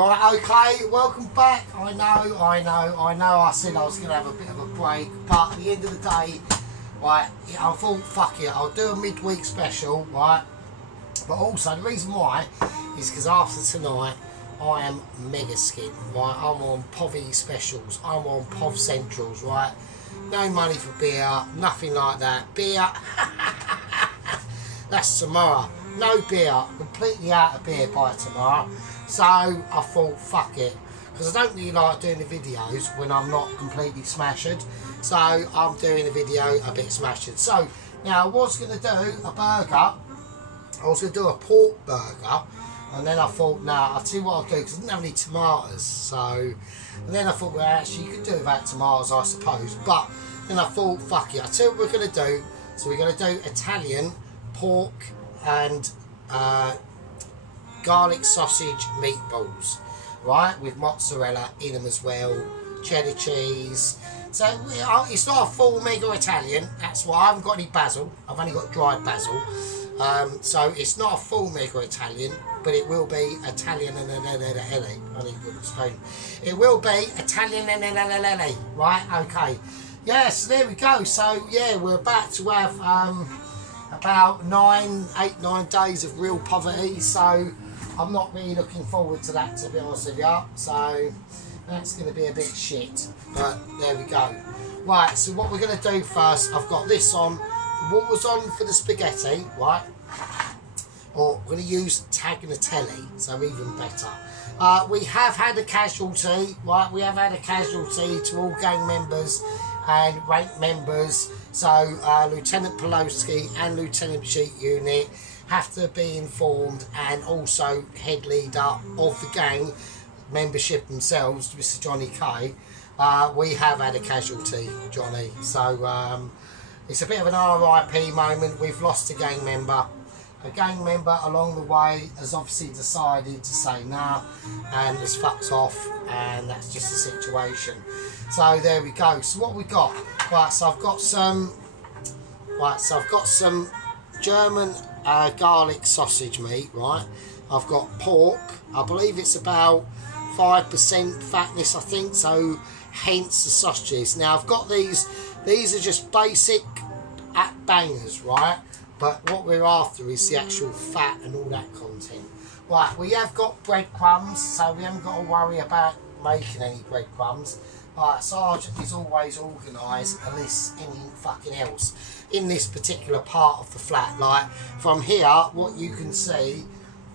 Right, okay, welcome back. I know. I said I was going to have a bit of a break, but at the end of the day, right, I thought, fuck it, I'll do a midweek special, right? But also, the reason why is because after tonight, I am mega skint, right? I'm on Povy specials, I'm on Pov Centrals, right? No money for beer, nothing like that. Beer, that's tomorrow. No beer, completely out of beer by tomorrow. So I thought, fuck it, because I don't really like doing the videos when I'm not completely smashed. So I'm doing a video a bit smashed. So now I was going to do a burger. I was going to do a pork burger, and then I thought, nah, I'll tell you what I'll do, because I didn't have any tomatoes. So, and then I thought, well, actually, you could do without tomatoes, I suppose. But then I thought, fuck it, I'll tell you what we're going to do. So we're going to do Italian pork and garlic sausage meatballs, right, with mozzarella in them as well, cheddar cheese. So it's not a full mega Italian, that's why I haven't got any basil, I've only got dried basil. So it's not a full mega Italian, but it will be Italian and I need to explain. It will be Italian and right, okay. Yeah, so there we go. So yeah, we're about to have about 8, 9 days of real poverty, so I'm not really looking forward to that, to be honest with you. So that's going to be a bit shit, but there we go. Right, so what we're going to do first, I've got this on, the water's on for the spaghetti, right? Or we're going to use tagliatelle, so even better. We have had a casualty, right? We have had a casualty to all gang members and rank members. So Lieutenant Poloski and Lieutenant Sheet Unit have to be informed, and also head leader of the gang membership themselves, Mr. Johnny K. We have had a casualty, Johnny. So it's a bit of an RIP moment. We've lost a gang member. A gang member along the way has obviously decided to say nah and has fucked off, and that's just the situation. So there we go. So what we got? Right, so I've got some. Right, so I've got some German garlic sausage meat. Right, I've got pork. I believe it's about 5% fatness, I think. So hence the sausages. Now I've got these. These are just basic bangers, right? But what we're after is the actual fat and all that content. Right, we have got breadcrumbs, so we haven't got to worry about making any breadcrumbs. Right, Sergeant is always organised, unless anything fucking else, in this particular part of the flat. Like, from here, what you can see,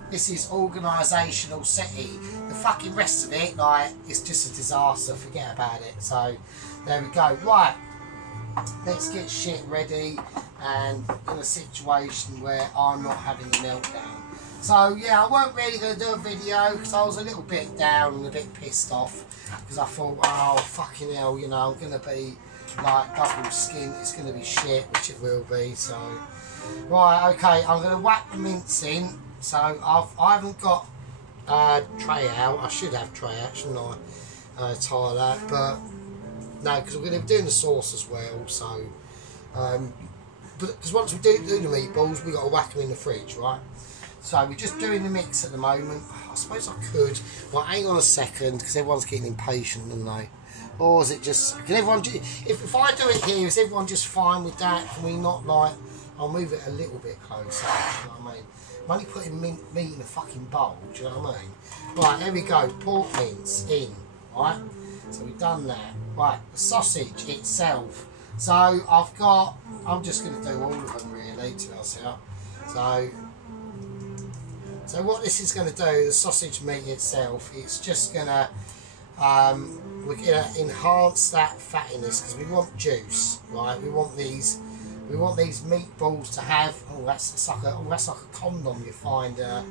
this is organisational city. The fucking rest of it, like, it's just a disaster, forget about it. So, there we go. Right, let's get shit ready and in a situation where I'm not having a meltdown. So yeah, I wasn't really going to do a video because I was a little bit down and a bit pissed off, because I thought, oh fucking hell, you know, I'm going to be like double skinned, it's going to be shit, which it will be. So right, okay, I'm going to whack the mince in. So I haven't got tray out. I should have tray out, shouldn't I, Tyler? But no, because we're going to be doing the sauce as well. So but because once we do the meatballs, we've got to whack them in the fridge, right? So we're just doing the mix at the moment. I suppose I could. Well, hang on a second, because everyone's getting impatient, aren't they? Or is it just... Can everyone... If I do it here, is everyone just fine with that? Can we not, like... I'll move it a little bit closer, you know what I mean? I'm only putting meat in a fucking bowl, do you know what I mean? Right, here we go. Pork mince in, right? So we've done that. Right, the sausage itself. So I've got... I'm just going to do all of them, really, to be honest with you. So what this is going to do, the sausage meat itself, it's just going to, we're going to enhance that fattiness, because we want juice, right? We want these meatballs to have, that's like a condom you find a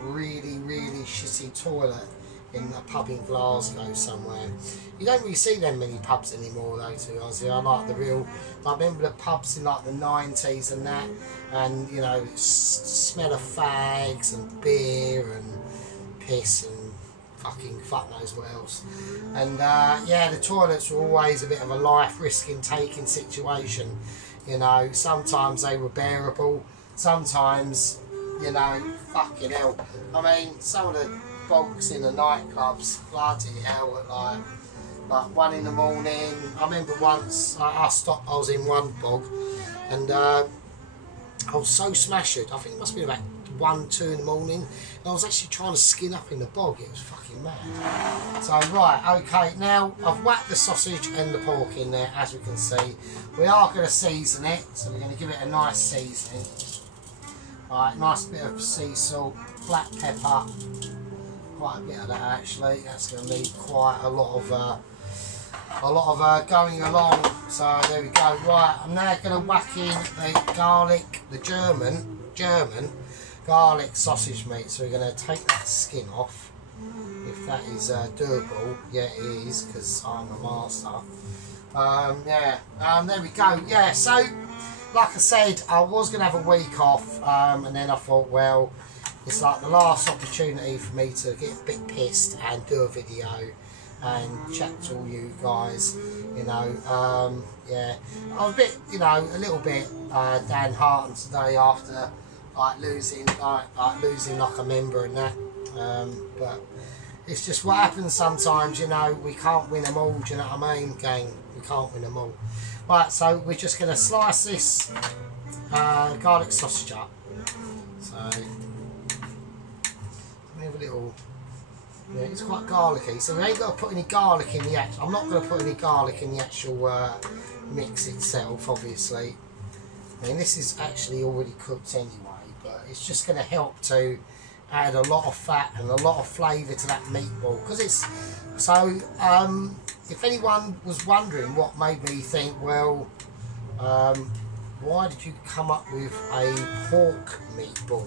really, really shitty toilet in a pub in Glasgow somewhere. You don't really see them many pubs anymore though, to be honest with you. I like the real, I remember the pubs in like the 90s and that, and you know, smell of fags and beer and piss and fucking fuck knows what else. And yeah, the toilets were always a bit of a life risking taking situation. You know, sometimes they were bearable, sometimes, you know, fucking hell. I mean, some of the bogs in the nightclubs, bloody hell, at like 1 in the morning. I remember once I was in one bog, and I was so smashed. I think it must have been about 1, 2 in the morning, and I was actually trying to skin up in the bog. It was fucking mad. So right, okay, now I've whacked the sausage and the pork in there, as we can see. We are going to season it, so we're going to give it a nice seasoning. Right, nice bit of sea salt, black pepper, quite a bit of that actually. That's going to need quite a lot of going along. So there we go. Right, I'm now going to whack in the garlic, the German garlic sausage meat. So we're going to take that skin off, if that is doable. Yeah, it is, because I'm a master. There we go. Yeah, so like I said, I was going to have a week off, and then I thought, well, it's like the last opportunity for me to get a bit pissed and do a video and chat to all you guys, you know. Yeah, I was a bit, you know, a little bit downhearted today after like losing like a member and that, but it's just what happens sometimes, you know. We can't win them all, do you know what I mean, gang? We can't win them all. Right, so we're just going to slice this garlic sausage up. So we have a little, yeah, it's quite garlicky, so we ain't got to put any garlic in the actual, I'm not going to put any garlic in the actual mix itself, obviously. I mean, this is actually already cooked anyway, but it's just going to help to add a lot of fat and a lot of flavour to that meatball, because it's so if anyone was wondering what made me think, well, why did you come up with a pork meatball,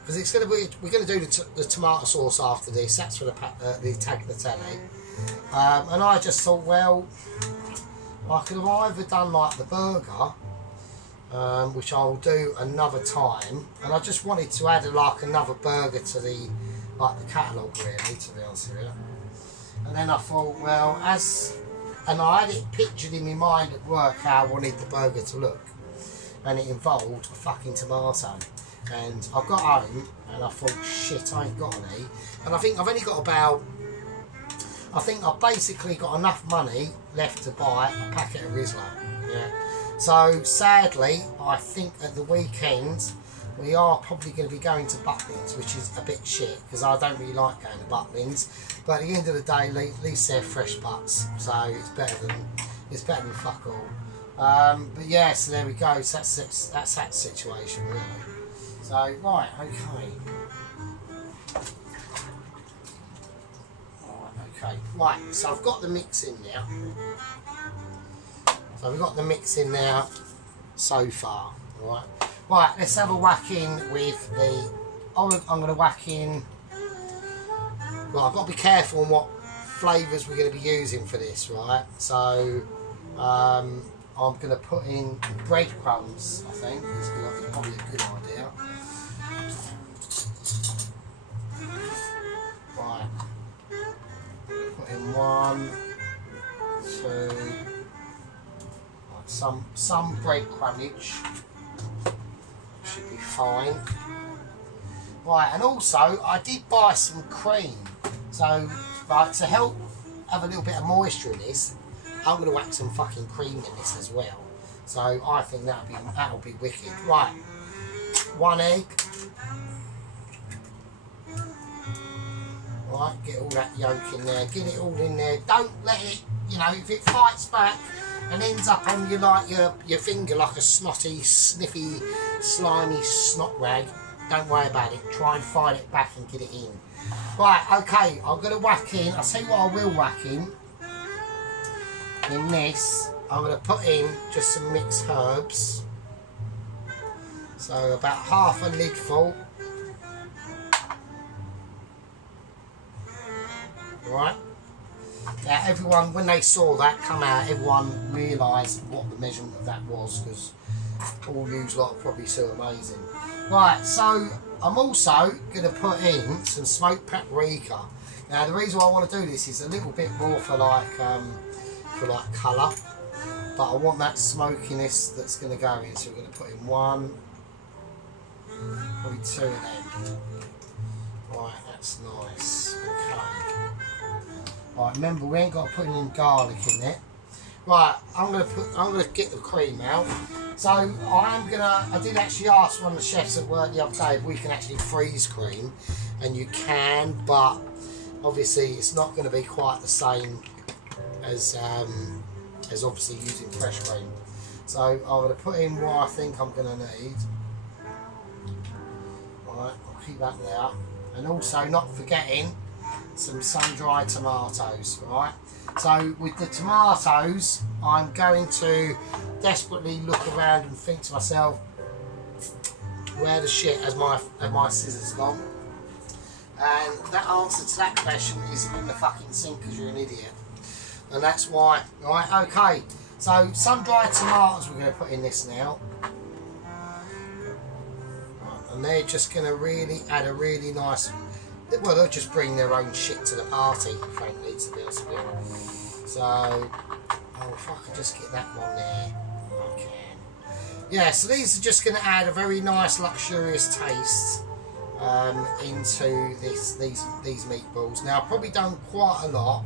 because it's going to be, we're going to do the tomato sauce after this. That's for the tagliatelle, and I just thought, well, I could have either done like the burger, which I'll do another time, and I just wanted to add like another burger to the catalogue, really, to be honest with you. And then I thought, well, and I had it pictured in my mind at work how I wanted the burger to look, and it involved a fucking tomato. And I got home and I thought, shit, I ain't got any. And I think I've only got about, I think I've basically got enough money left to buy a packet of Rizla. Yeah. So sadly, I think at the weekend we are probably going to be going to Butlins, which is a bit shit because I don't really like going to Butlins. But at the end of the day, at least they're fresh butts, so it's better than fuck all. But yeah, so there we go. So that's that situation really. So right, okay. Right, so I've got the mix in now. So we've got the mix in there so far. Right, let's have a whack in with the. I'm going to whack in. Well, I've got to be careful on what flavours we're going to be using for this, right? So I'm going to put in breadcrumbs. I think it's probably a good idea. Right. Put in 1, 2. Right, some breadcrumbage should be fine. Right, and also I did buy some cream. So, right, to help have a little bit of moisture in this, I'm going to whack some fucking cream in this as well. So I think that'll be wicked. Right, 1 egg. Right, get all that yolk in there. Get it all in there. Don't let it, you know, if it fights back and ends up on your finger like a snotty, sniffy, slimy snot rag, don't worry about it. Try and fight it back and get it in. Right, okay, I'm going to whack in. I'll tell you what I will whack in. In this, I'm going to put in just some mixed herbs. So about half a lid full. Right. Now everyone, when they saw that come out, everyone realised what the measurement of that was, because all you lot probably so amazing. Right, so I'm also going to put in some smoked paprika. Now the reason why I want to do this is a little bit more for like colour, but I want that smokiness that's going to go in. So we're going to put in 1, probably 2 of them. Right. That's nice. Okay. Right, remember we ain't got to put any garlic in it. Right, I'm gonna get the cream out. So I did actually ask one of the chefs at work the other day if we can actually freeze cream, and you can, but obviously it's not going to be quite the same as obviously using fresh cream. So I'm going to put in what I think I'm going to need. Right, I'll keep that there, and also not forgetting some sun-dried tomatoes. Right. So with the tomatoes, I'm going to desperately look around and think to myself, where the shit has my scissors gone? And that answer to that question is in the fucking sink because you're an idiot. And that's why. Right, okay. So sun-dried tomatoes we're going to put in this now. Right, and they're just going to really add a really nice... Well, they'll just bring their own shit to the party, frankly, to be honest with you. So, oh, if I could just get that one there, I can. Yeah, so these are just going to add a very nice, luxurious taste into these meatballs. Now, I've probably done quite a lot,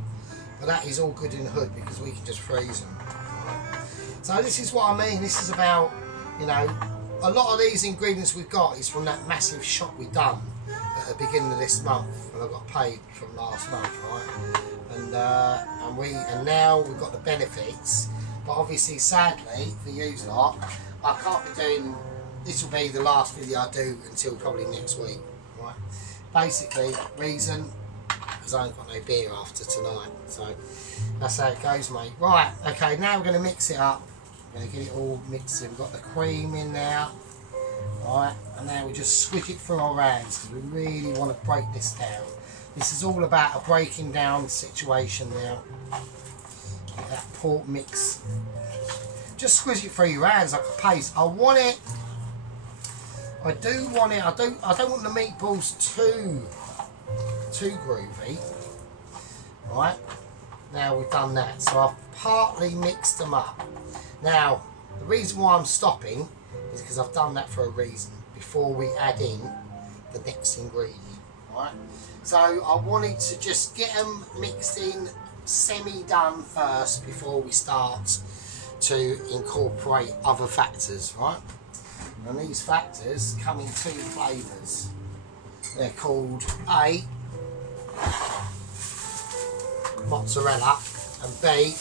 but that is all good in the hood because we can just freeze them. Right? So this is what I mean. This is about, you know, a lot of these ingredients we've got is from that massive shop we've done at the beginning of this month, and I got paid from last month, right? And now we've got the benefits, but obviously, sadly for you lot, I can't be doing. This will be the last video I do until probably next week, right? Basically, reason because I ain't got no beer after tonight, so that's how it goes, mate. Right, okay, now we're going to mix it up. We're going to get it all mixed in. We've got the cream in there. Right, and now we just squish it through our hands because we really want to break this down. This is all about a breaking down situation now. Get that pork mix. Just squish it through your hands like a paste. I want it. I do want it. I don't want the meatballs too groovy. Right. Now we've done that, so I've partly mixed them up. Now the reason why I'm stopping is because I've done that for a reason before we add in the next ingredient, right? So I wanted to just get them mixed in, semi-done first before we start to incorporate other factors, right? And these factors come in two flavours. They're called A, mozzarella, and B,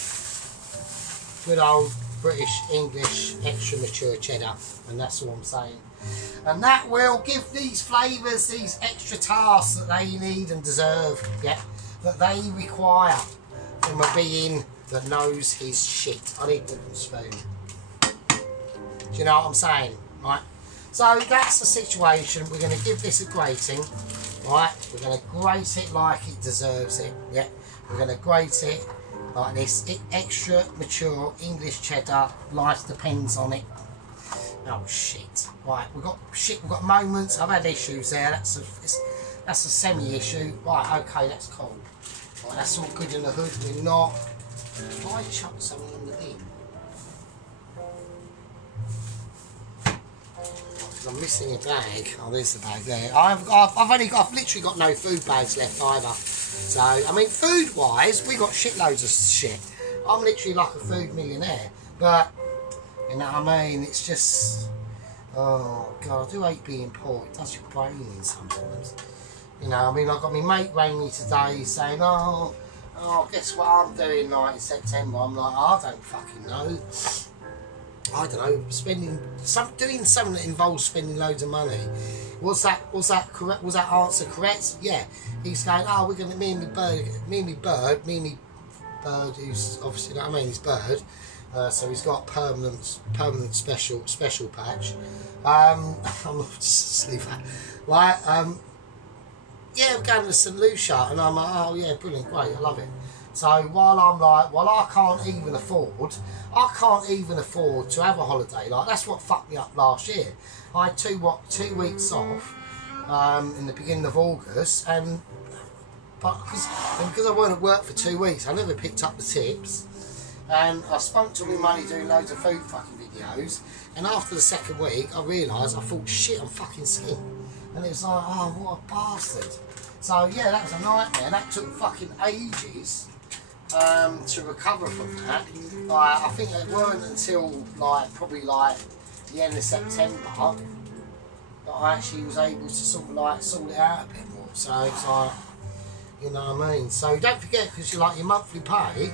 good old British English extra mature cheddar, and that's all I'm saying. And that will give these flavours these extra tasks that they need and deserve, yeah, that they require from a being that knows his shit. I need a wooden spoon. Do you know what I'm saying? Right? So that's the situation. We're going to give this a grating, right? We're going to grate it like it deserves it, yeah. We're going to grate it like this, extra mature English cheddar. Life depends on it. Oh shit! Right, we've got moments. I've had issues there. That's a semi issue. Right, okay, that's cool. Right, that's all good in the hood. We're not. Why chuck something in the bin? Because I'm missing a bag. Oh, there's the bag there. I've literally got no food bags left either. So, I mean, food-wise, we got shitloads of shit. I'm literally like a food millionaire. But, you know what I mean? It's just... Oh, God, I do hate being poor. It does your brain in sometimes. You know, I mean, I got my mate rang me today saying, oh, guess what I'm doing like in September? I'm like, I don't fucking know. I don't know, doing something that involves spending loads of money. Was that correct? Was that answer correct? Yeah. He's going, oh, we're going to me and me bird, who's obviously, you know what I mean, he's bird. So he's got permanent special patch. I'm not just leave that. Right. Yeah, we're going to St Lucia, and I'm like, oh yeah, brilliant, great, I love it. So while I can't even afford to have a holiday. Like, that's what fucked me up last year. I had 2 weeks off in the beginning of August, but because I weren't at work for 2 weeks, I never picked up the tips, and I spent all my money doing loads of food fucking videos. And after the second week, I realised, I thought, shit, I'm fucking skint. And it was like, oh, what a bastard. So yeah, that was a nightmare. That took fucking ages to recover from that. Like, I think it weren't until like probably like the end of September that I actually was able to sort it out a bit more. So it's like, you know what I mean? So don't forget, because you like your monthly pay,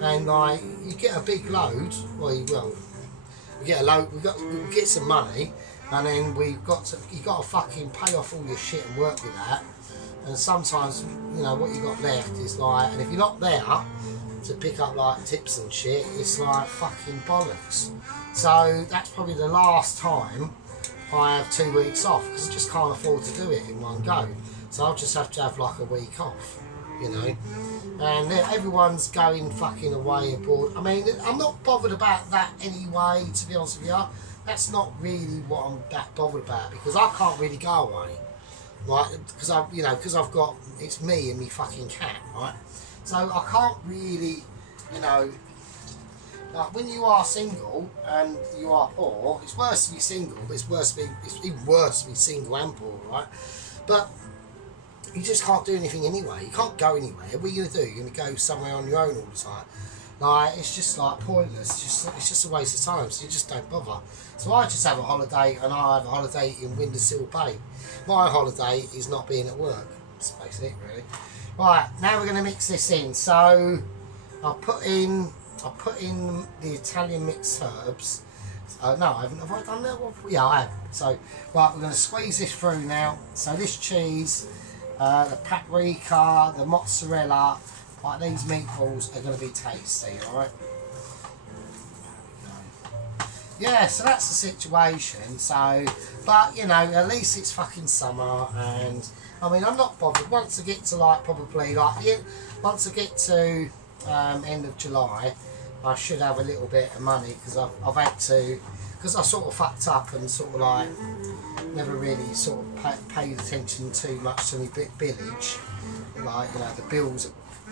and like you get a big load. Well, you will. We get a load. We get some money, and then you got to fucking pay off all your shit and work with that. And sometimes, you know, what you got left is like, and if you're not there to pick up like tips and shit, it's like fucking bollocks. So that's probably the last time I have 2 weeks off, because I just can't afford to do it in one go. So I'll just have to have like a week off, you know. And everyone's going fucking away abroad. I mean, I'm not bothered about that anyway, to be honest with you. That's not really what I'm that bothered about, because I can't really go away, right? Because I've got, it's me and me fucking cat, right? So I can't really, you know, like when you are single and you are poor, it's worse to be single, but it's even worse to be single and poor, right? But you just can't do anything anyway. You can't go anywhere. What are you going to do? You're going to go somewhere on your own all the time. Like, it's just like pointless. It's just a waste of time, so you just don't bother. So I just have a holiday, and I have a holiday in Windersill Bay. My holiday is not being at work. That's basically it, really. Right, now we're going to mix this in. So I'll put in the Italian mixed herbs. No, I haven't. Have I done that? Yeah, I have. So, right, we're going to squeeze this through now. So this cheese, the paprika, the mozzarella, like these meatballs are going to be tasty, alright? Yeah, so that's the situation. So, but you know, at least it's fucking summer, and I mean, I'm not bothered. Once I get to like probably like once I get to end of July, I should have a little bit of money, because I've had to, because I sort of fucked up and sort of like never really sort of paid attention too much to my village, like, you know, the bills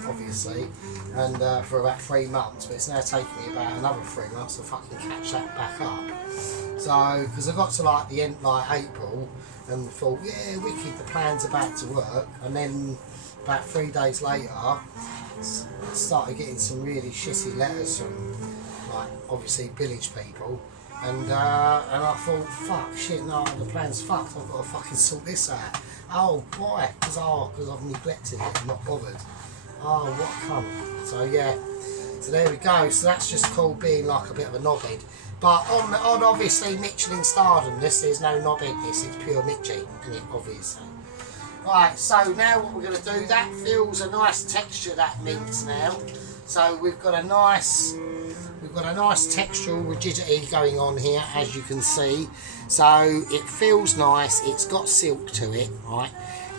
obviously, and for about 3 months, but it's now taking me about another 3 months to fucking catch that back up. So because I got to like the end, like April, and thought, yeah, wicked, the plan's about to work, and then about 3 days later I started getting some really shitty letters from, like, obviously village people, and I thought, fuck, shit, no, the plan's fucked, I've got to fucking sort this out. Oh, why? Because I've neglected it and not bothered. Oh, what a cunt. So yeah, so there we go. So that's just called being like a bit of a knobhead. But on obviously Michelin starred on this, there's no knobheadness, it's pure Mitchy, isn't it, obviously. Right, so now what we're going to do, that feels a nice texture, that mince now. So we've got a nice textural rigidity going on here, as you can see. So it feels nice, it's got silk to it, right?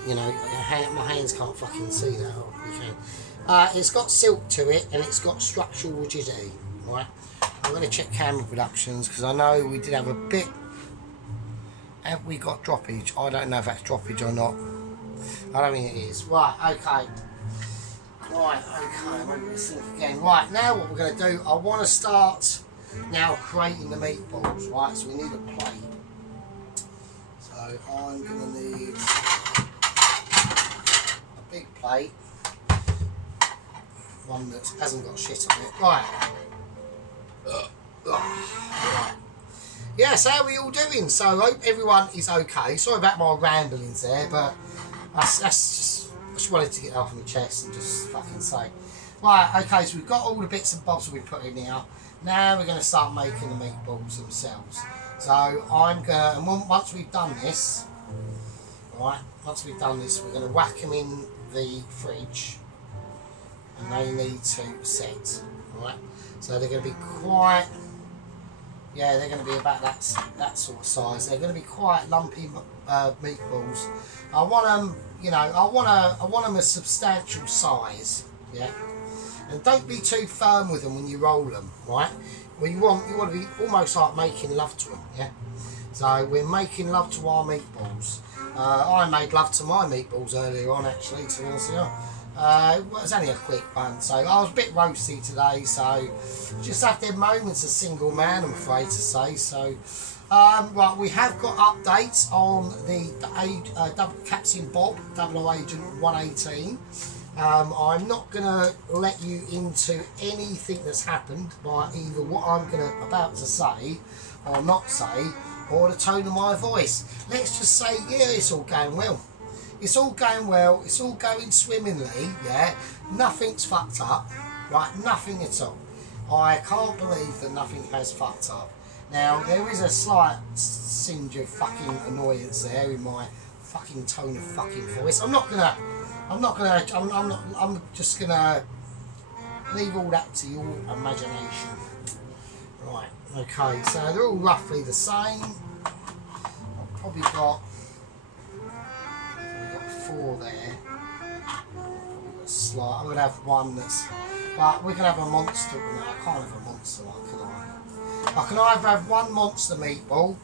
You know, my hands can't fucking see that, oh, you can. It's got silk to it, and it's got structural rigidity, right? I'm going to check camera productions, because I know we did have a bit. Have we got droppage? I don't know if that's droppage or not. I don't think it is. Right, okay. Right, okay, I'm going to think again. Right, now what we're going to do, I want to start now creating the meatballs, right? So we need a plate. So I'm going to need a big plate. One that hasn't got shit on it. Right. Right. Yeah, so how are we all doing? So I hope everyone is okay. Sorry about my ramblings there, but that's just, I just wanted to get it off my chest and just fucking say. Right, okay, so we've got all the bits and bobs we put in here. Now we're going to start making the meatballs themselves. So I'm going to, and once we've done this, right, once we've done this, we're going to whack them in the fridge, and they need to set, right? So they're going to be quite, yeah, they're going to be about that sort of size. They're going to be quite lumpy meatballs. I want them, you know, I want them a substantial size, yeah. And don't be too firm with them when you roll them, right? Well, you want to be almost like making love to them, yeah. So we're making love to our meatballs. I made love to my meatballs earlier on, actually, to be honest with you. It was only a quick one, so I was a bit roasty today, so just have their moments as single man, I'm afraid to say. So Right, we have got updates on the double Captain Bob, 00 Agent 118. I'm not going to let you into anything that's happened by either what I'm about to say or not say, or the tone of my voice. Let's just say, yeah, it's all going well. It's all going well. It's all going swimmingly. Yeah, nothing's fucked up. Right, nothing at all. I can't believe that nothing has fucked up. Now, there is a slight singe of fucking annoyance there in my fucking tone of fucking voice. I'm just gonna leave all that to your imagination. Right, okay, so they're all roughly the same. I've probably got, we've got 4 there. Probably got a slight, I'm gonna have one that's, but we can have a monster. No, I can't have a monster one, can I? I can either have one monster meatball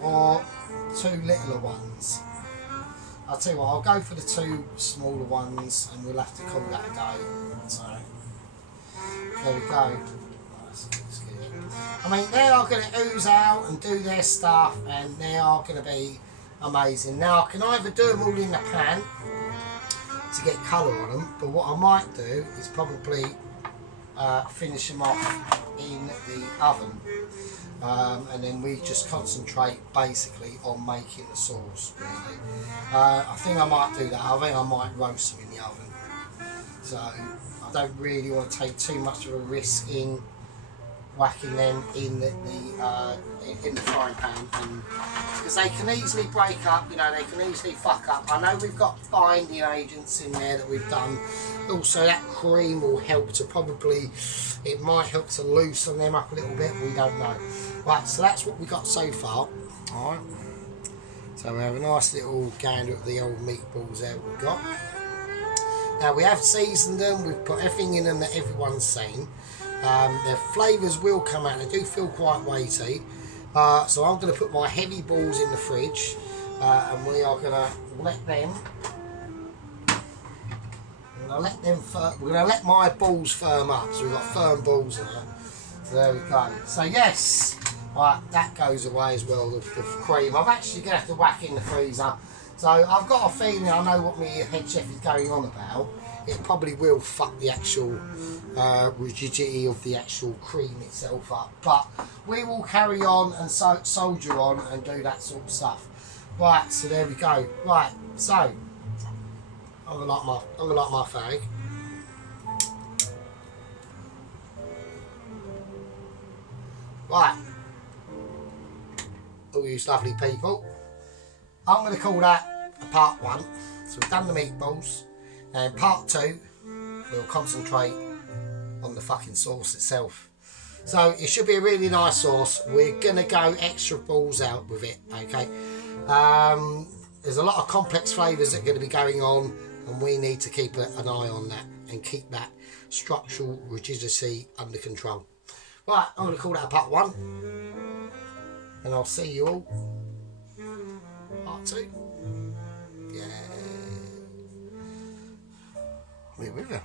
or 2 littler ones. I'll tell you what, I'll go for the 2 smaller ones and we'll have to call that a day. So, there we go. That's good. I mean, they are going to ooze out and do their stuff and they are going to be amazing. Now, I can either do them all in the pan to get colour on them, but what I might do is probably finish them off in the oven, and then we just concentrate basically on making the sauce really. I think I might do that. I think I might roast them in the oven, so I don't really want to take too much of a risk in whacking them in the frying pan, because they can easily break up, you know, they can easily fuck up. I know we've got binding agents in there that we've done. Also, that cream will help to probably, it might help to loosen them up a little bit, we don't know. Right, so that's what we got so far. Alright, so we have a nice little gander of the old meatballs there we've got. Now, we have seasoned them, we've put everything in them that everyone's seen. Their flavours will come out, they do feel quite weighty. So I'm going to put my heavy balls in the fridge, and we are going to let them, we're going to let my balls firm up. So we've got firm balls in there. So there we go. So yes, right, that goes away as well, the cream. I'm actually going to have to whack in the freezer. So I've got a feeling I know what my head chef is going on about. It probably will fuck the actual rigidity of the actual cream itself up, but we will carry on and soldier on and do that sort of stuff. Right, so there we go. Right, so I'm gonna light my fag. Right, all you lovely people, I'm gonna call that a part 1. So we've done the meatballs. Now in part 2, we'll concentrate on the fucking sauce itself. So it should be a really nice sauce. We're going to go extra balls out with it, okay? There's a lot of complex flavours that are going to be going on, and we need to keep an eye on that and keep that structural rigidity under control. Right, I'm going to call that a part 1. And I'll see you all part 2. Yeah. We're with you.